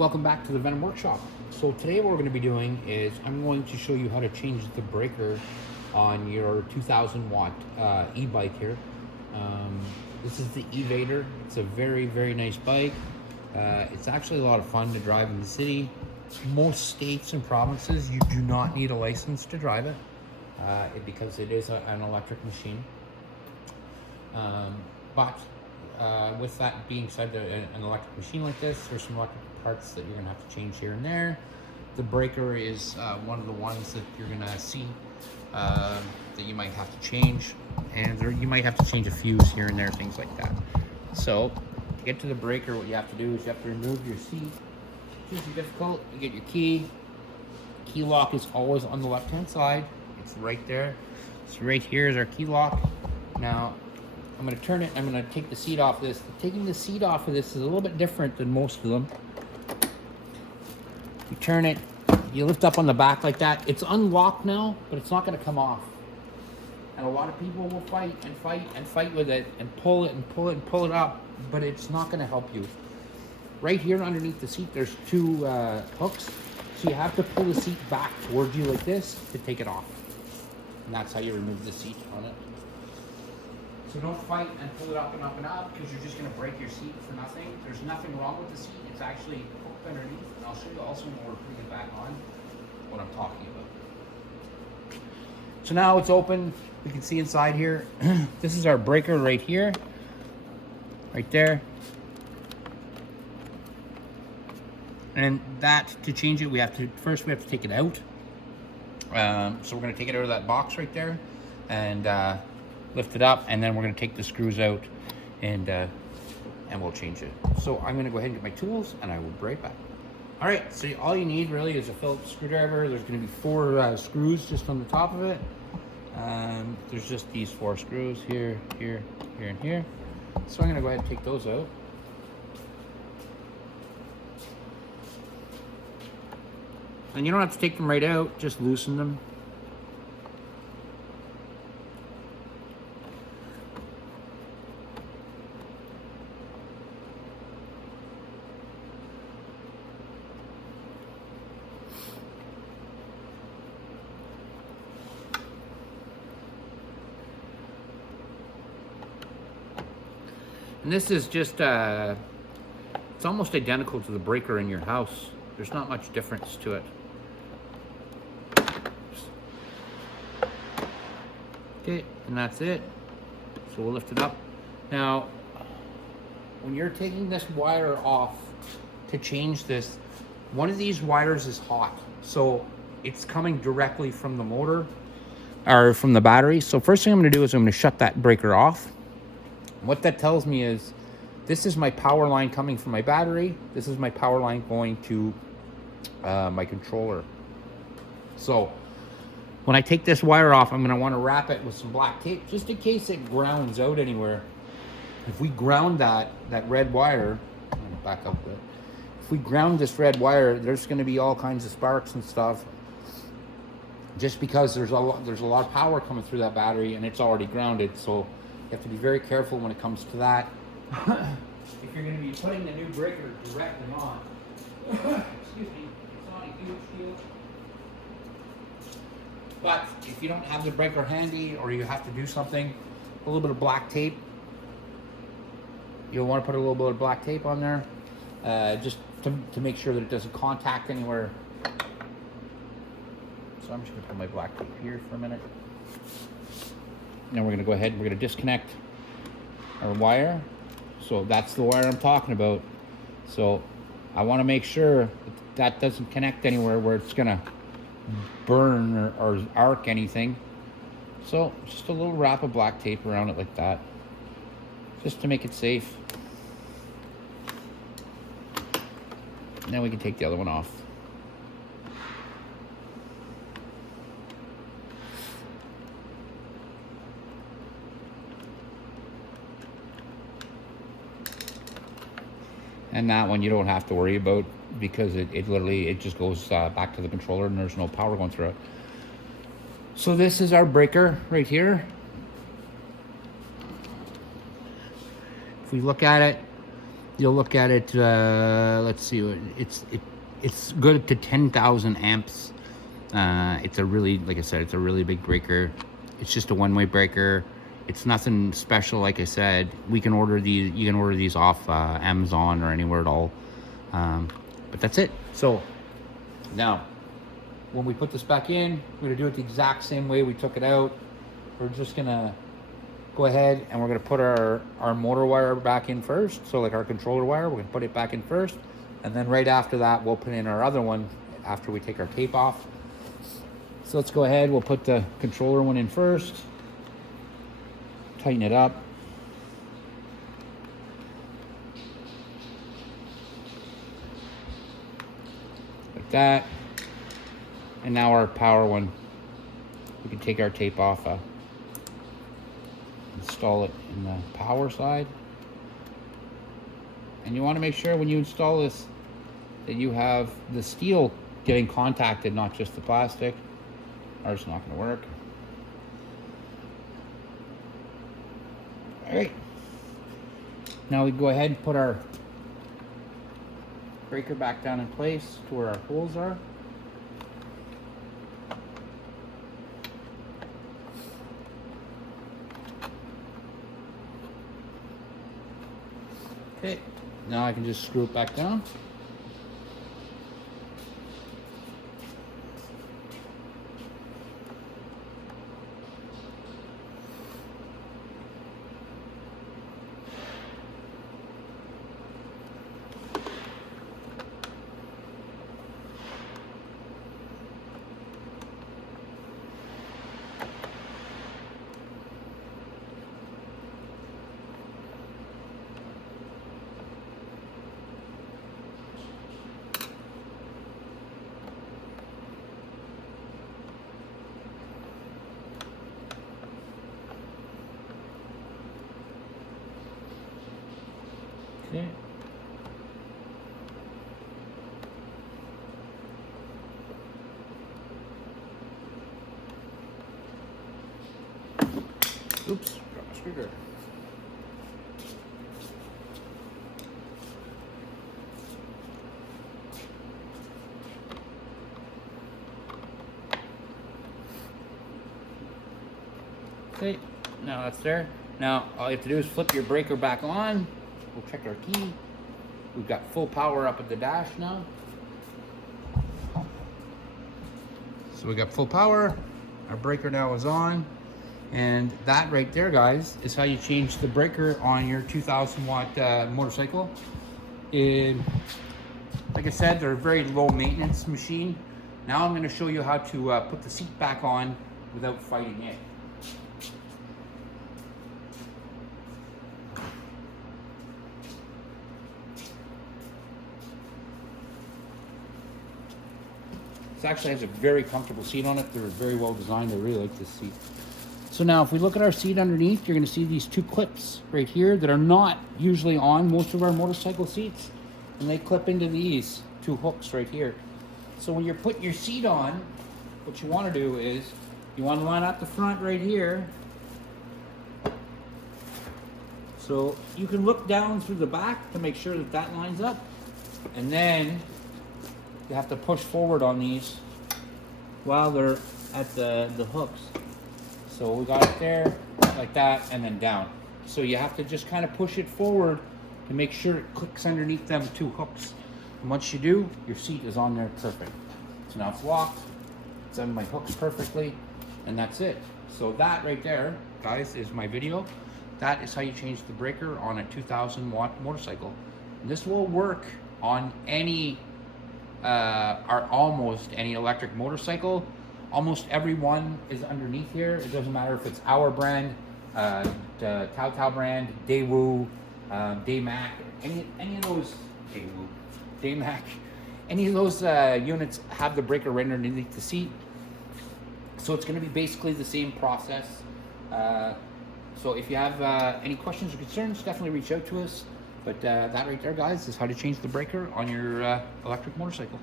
Welcome back to the Venom Workshop. So today what we're going to be doing is I'm going to show you how to change the breaker on your 2000 watt e-bike here. This is the E-Vader. It's a very nice bike. It's actually a lot of fun to drive in the city. Most states and provinces you do not need a license to drive it because it is an electric machine. But with that being said, an electric machine like this, there's some electric parts that you're going to have to change here and there. The breaker is one of the ones that you're going to see that you might have to change, and you might have to change a fuse here and there, things like that. So to get to the breaker, what you have to do is you have to remove your seat. It's usually difficult. You get your key. Key lock is always on the left hand side. It's right there. So right here is our key lock. Now I'm going to turn it. I'm going to take the seat off this. Taking the seat off of this is a little bit different than most of them. You turn it, you lift up on the back like that. It's unlocked now, but it's not going to come off. And a lot of people will fight and fight and fight with it and pull it and pull it and pull it up, but it's not going to help you. Right here underneath the seat, there's two hooks. So you have to pull the seat back towards you like this to take it off. And that's how you remove the seat on it. So don't fight and pull it up and up and up, because you're just going to break your seat for nothing. There's nothing wrong with the seat. It's actually hooked underneath. And I'll show you also when we're putting it back on what I'm talking about. So now it's open. We can see inside here. This is our breaker right here. Right there. And that, to change it, we have to take it out. So we're going to take it out of that box right there and lift it up, and then we're going to take the screws out and we'll change it. So I'm going to go ahead and get my tools, and I will be right back. All right, so all you need really is a Phillips screwdriver. There's going to be 4 screws just on the top of it. There's just these 4 screws here, here, here, and here. So I'm going to go ahead and take those out. And you don't have to take them right out, just loosen them. And this is just, it's almost identical to the breaker in your house. There's not much difference to it. Okay, and that's it. So we'll lift it up. Now, when you're taking this wire off to change this, one of these wires is hot. So it's coming directly from the motor or from the battery. So first thing I'm going to do is I'm going to shut that breaker off. What that tells me is this is my power line coming from my battery. This is my power line going to my controller. So when I take this wire off, I'm going to want to wrap it with some black tape just in case it grounds out anywhere. If we ground that red wire, I'm going to back up a bit. If we ground this red wire, there's going to be all kinds of sparks and stuff, just because there's a lot of power coming through that battery and it's already grounded. So you have to be very careful when it comes to that. If you're going to be putting the new breaker directly on, excuse me, it's not a huge deal. But if you don't have the breaker handy, or you have to do something, a little bit of black tape. You'll want to put a little bit of black tape on there, just to make sure that it doesn't contact anywhere. So I'm just going to put my black tape here for a minute. Now we're going to go ahead and we're going to disconnect our wire. So that's the wire I'm talking about. So I want to make sure that doesn't connect anywhere where it's going to burn or arc anything. So just a little wrap of black tape around it like that, just to make it safe. Now we can take the other one off. And that one you don't have to worry about, because it literally just goes back to the controller and there's no power going through it. So this is our breaker right here. If we look at it, you'll look at it, let's see, it's good to 10,000 amps. It's a really, like I said, it's a really big breaker. It's just a one-way breaker. It's nothing special, like I said. We can order these, you can order these off Amazon or anywhere at all. But that's it. So now, when we put this back in, we're gonna do it the exact same way we took it out. We're just gonna go ahead and we're gonna put our motor wire back in first. So like our controller wire, we're gonna put it back in first. And then right after that, we'll put in our other one after we take our tape off. So let's go ahead, we'll put the controller one in first. Tighten it up. Like that. And now our power one. We can take our tape off, install it in the power side. And you want to make sure when you install this that you have the steel getting contacted, not just the plastic, or it's not going to work. All right. Now we go ahead and put our breaker back down in place to where our holes are. Okay, now I can just screw it back down. Okay. Oops, got my screwdriver. Okay, now that's there. Now all you have to do is flip your breaker back on. We'll check our key. We've got full power up at the dash now. So we got full power. Our breaker now is on. And that right there, guys, is how you change the breaker on your 2,000 watt motorcycle. Like I said, they're a very low maintenance machine. Now I'm going to show you how to put the seat back on without fighting it. This actually has a very comfortable seat on it. They're very well designed. I really like this seat. So now if we look at our seat underneath, you're going to see these two clips right here that are not usually on most of our motorcycle seats. And they clip into these two hooks right here. So when you're putting your seat on, what you want to do is you want to line up the front right here. So you can look down through the back to make sure that that lines up. And then you have to push forward on these while they're at the hooks. So we got it there, like that, and then down. So you have to just kind of push it forward to make sure it clicks underneath them two hooks. And once you do, your seat is on there perfect. So now it's locked, it's on my hooks perfectly, and that's it. So that right there, guys, is my video. That is how you change the breaker on a 2,000 watt motorcycle. And this will work on any or almost any electric motorcycle. Almost every one is underneath here. It doesn't matter if it's our brand, the Tao brand, Daewoo, Daymac, any of those, Daewoo, Daymac, any of those units have the breaker right underneath the seat. So it's going to be basically the same process. So if you have any questions or concerns, definitely reach out to us. But that right there, guys, is how to change the breaker on your electric motorcycle.